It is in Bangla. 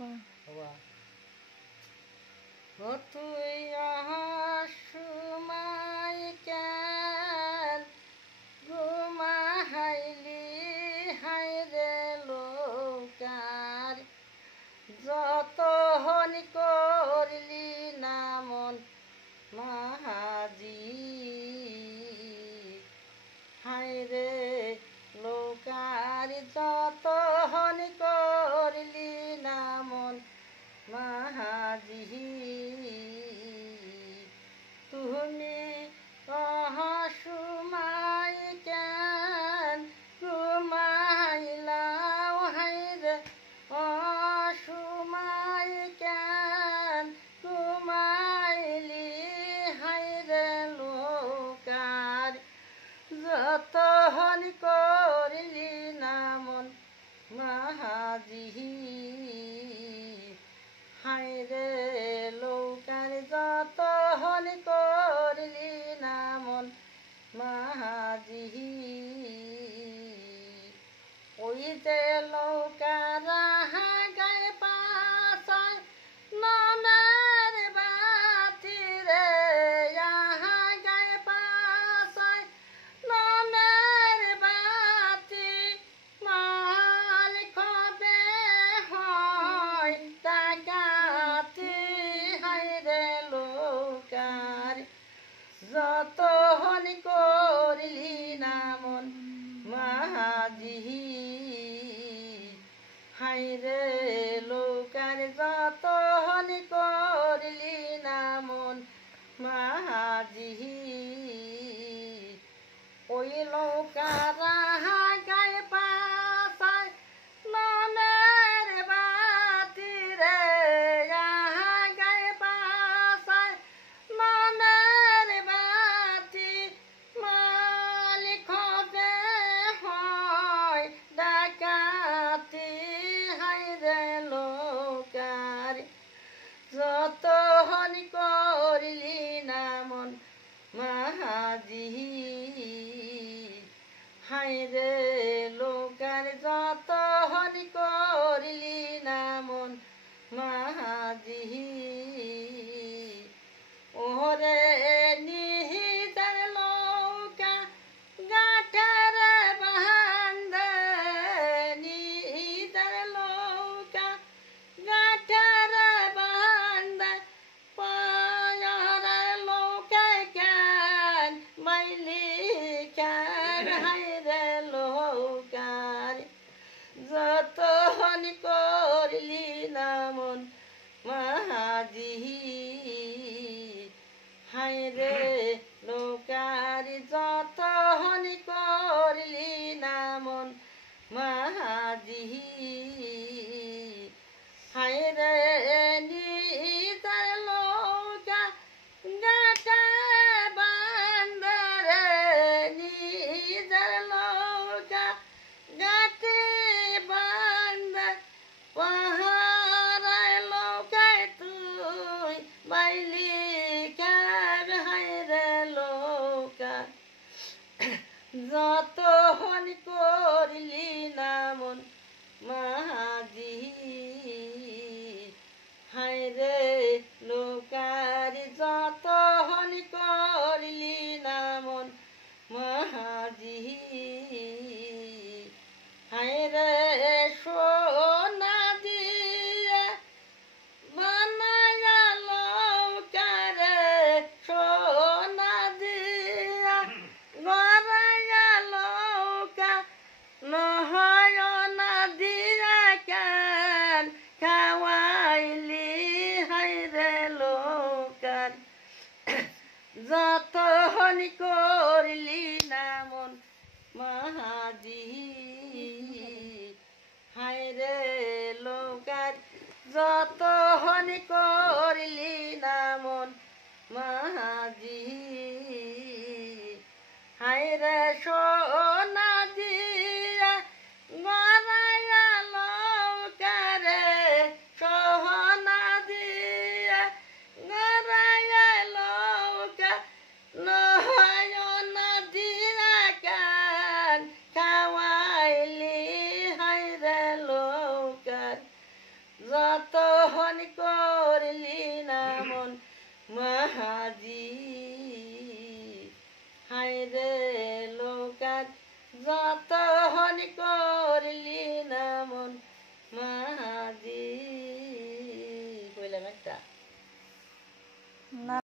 ও তুই অসময় কেন ঘুমাইলি হায়রে লোকার যতন করলি না মন মাহাজি হায়রে লোকার যতন করলি না মন মাহাজি তুমি অসময় কেন ঘুমাইলাও হায়রে অসময় কেন ঘুমাইলি হায়রে লোকার যতন করলি না মন মাহাজি হায়রে লোকার যতন করলি না মন মাহাজি ওই যে লোকারা গায়ে পাশায় নামের বাতি রে গায়ে পাশায় নামের বাতি মাল খবে হয় ডাকাতি হায়রে লোকার যতন করলি না মন মাহাজি হায়রে লোকার যতন করলি না মন মাহাজি ওই লোকারা গায়ে পাশায় নামের বাতি রে গায়ে পাশায় নামের বাতি মালিক হবে হয় ডাকাতি হায়রে লোকার যতন করলি না মন মাহাজি হায়রে লোকার যতন করলি না মন মাহাজি ওরে নিহিতার লৌকা গাঠার বান্ধে নিহিতার লৌকা গাঠার বান্ধে পায়ার লৌকা কেন মাইলি কেন হায়রে লোকার যতন করলি না মন মাহাজি হায়রে লোকার যতন করলি না মন মাহাজি হায়রে নিতার লোকা গাটা বান্দরে নিজার লোকা গাতে বান্দ পাহাড়ায় লোকায় তুই বাইলি কার হায়রে লোকা যতন করলি না মন মাহাজি হায়রে লোকার যতন করলি না মন মাহাজি হায়রে সোনা দিয়ে বানায়া লোকারে সোনা দিয়া গড়ায়া লোকা নহয় না দিয়া কেন খাওয়াইলি হায়রে লোকার যতন করলি না মন মাহাজি হায়রে লোকার যতন করলি না মন মাহাজি হায়রে সোনা দিয়া গড়ায়া লোকারে সোনা দিয়া গড়ায়া লোকা নয়না দিয়া কান খাওয়াইলি হায়রে লোকার যত রে লোকার যত হনি করলি না মন